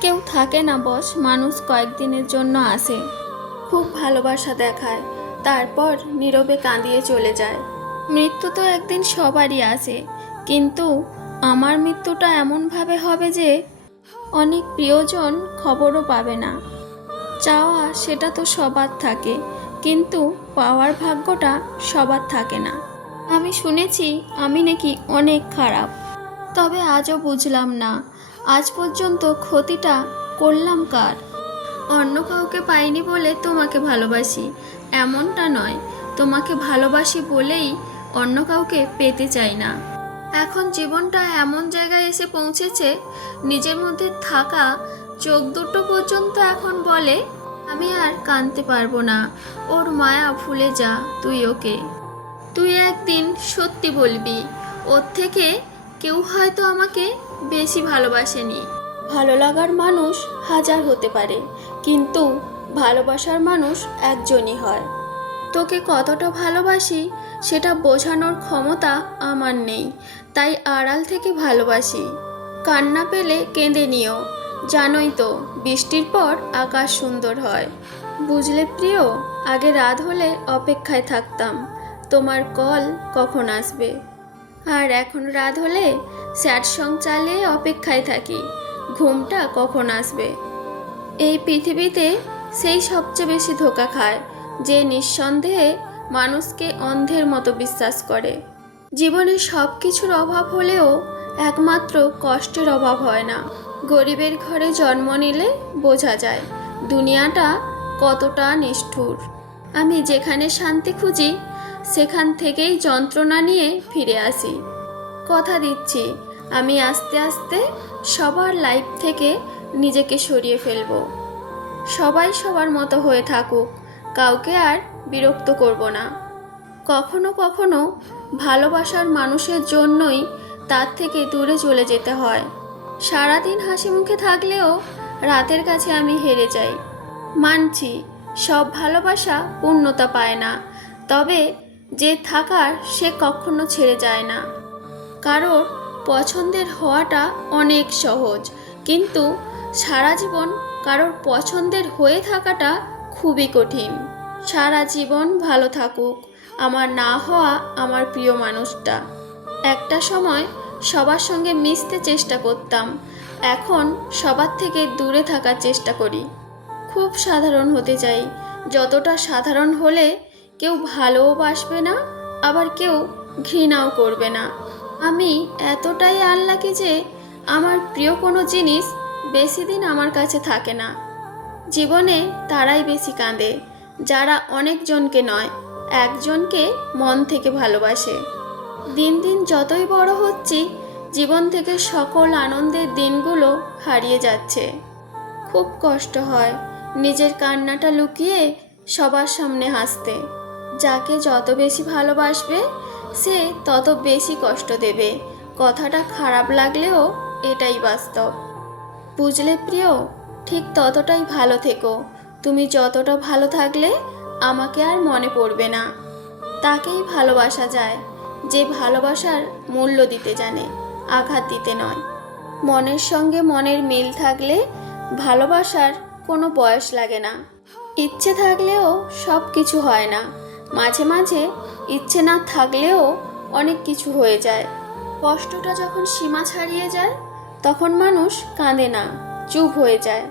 কেউ থাকে না বস, মানুষ কয়েকদিনের জন্য আসে। খুব ভালোবাসা দেখায়। তারপর নীরবে কাঁদিয়ে চলে যায়। মৃত্যু তো একদিন সবারই আসে কিন্তু আমার মৃত্যুটা এমনভাবে হবে যে অনেক প্রিয়জন খবরও পাবে না। চাওয়া সেটা তো সবার থাকে। কিন্তু পাওয়ার ভাগ্যটা সবার থাকে না। আমি শুনেছি, আমি নাকি অনেক খারাপ। তবে আজও বুঝলাম না। আজ পর্যন্ত ক্ষতিটা করলাম কার? অন্য কাউকে পাইনি বলে তোমাকে ভালোবাসি, এমনটা নয়। তোমাকে ভালোবাসি বলেই অন্য কাউকে পেতে চাই না। এখন জীবনটা এমন জায়গায় এসে পৌঁছেছে, নিজের মধ্যে থাকা চোখ দুটো পর্যন্ত এখন বলে, আমি আর কাঁদতে পারব না। ওর মায়া ভুলে যা তুই ওকে। তুই একদিন সত্যি বলবি, ওর থেকে কেউ হয়তো আমাকে বেশি ভালোবাসেনি। ভালো লাগার মানুষ হাজার হতে পারে কিন্তু ভালোবাসার মানুষ একজনই হয়। তোকে কতটা ভালোবাসি সেটা বোঝানোর ক্ষমতা আমার নেই তাই আড়াল থেকে ভালোবাসি। কান্না পেলে কেঁদে নিও। জানোই তো বৃষ্টির পর আকাশ সুন্দর হয়। বুঝলে প্রিয় আগে রাত হলে অপেক্ষায় থাকতাম। তোমার কল কখন আসবে? আর এখন রাত হলে স্যাড সং চালিয়ে অপেক্ষায় থাকি। ঘুমটা কখন আসবে? এই পৃথিবীতে সেই সবচেয়ে বেশি ধোকা খায়, যে নিঃসন্দেহে মানুষকে অন্ধের মতো বিশ্বাস করে। জীবনে সব কিছুর অভাব হলেও একমাত্র কষ্টের অভাব হয় না। গরিবের ঘরে জন্ম নিলে বোঝা যায়, দুনিয়াটা কতটা নিষ্ঠুর। আমি যেখানে শান্তি খুঁজি, সেখান থেকেই যন্ত্রণা নিয়ে ফিরে আসি। কথা দিচ্ছি। আমি আস্তে আস্তে সবার লাইফ থেকে নিজেকে সরিয়ে ফেলব। সবাই সবার মতো হয়ে থাকুক, কাউকে আর বিরক্ত করব না। কখনো কখনো ভালোবাসার মানুষের জন্যই তার থেকে দূরে চলে যেতে হয়। সারাদিন হাসি মুখে থাকলেও রাতের কাছে আমি হেরে যাই। মানছি, সব ভালোবাসা পূর্ণতা পায় না, তবে যে থাকার সে কখনো ছেড়ে যায় না। কারোর পছন্দের হওয়াটা অনেক সহজ। কিন্তু সারা জীবন কারোর পছন্দের হয়ে থাকাটা খুবই কঠিন। সারা জীবন ভালো থাকুক, আমার না হওয়া আমার প্রিয় মানুষটা। একটা সময় সবার সঙ্গে মিশতে চেষ্টা করতাম, এখন সবার থেকে দূরে থাকার চেষ্টা করি। খুব সাধারণ হতে চাই, যতটা সাধারণ হলে কেউ ভালোও বাসবে না, আবার কেউ ঘৃণাও করবে না। আমি এতটাই আনলাকি যে আমার প্রিয় কোনো জিনিস বেশি দিন আমার কাছে থাকে না। জীবনে তারাই বেশি কাঁদে, যারা অনেকজনকে নয়, একজনকে মন থেকে ভালোবাসে। দিন দিন যতই বড় হচ্ছি, জীবন থেকে সকল আনন্দের দিনগুলো হারিয়ে যাচ্ছে। খুব কষ্ট হয় নিজের কান্নাটা লুকিয়ে সবার সামনে হাসতে। যাকে যত বেশি ভালোবাসবে সে তত বেশি কষ্ট দেবে। কথাটা খারাপ লাগলেও এটাই বাস্তব। বুঝলে প্রিয়? ঠিক ততটাই ভালো থেকো। তুমি যতটা ভালো থাকলে আমাকে আর মনে পড়বে না। তাকেই ভালোবাসা যায়, যে ভালোবাসার মূল্য দিতে জানে, আঘাত দিতে নয়। মনের সঙ্গে মনের মিল থাকলে ভালোবাসার কোনো বয়স লাগে না। ইচ্ছে থাকলেও সব কিছু হয় না। মাঝে মাঝে ইচ্ছে না থাকলেও অনেক কিছু হয়ে যায়। কষ্টটা যখন সীমা ছাড়িয়ে যায়, তখন মানুষ কাঁদে না, চুপ হয়ে যায়।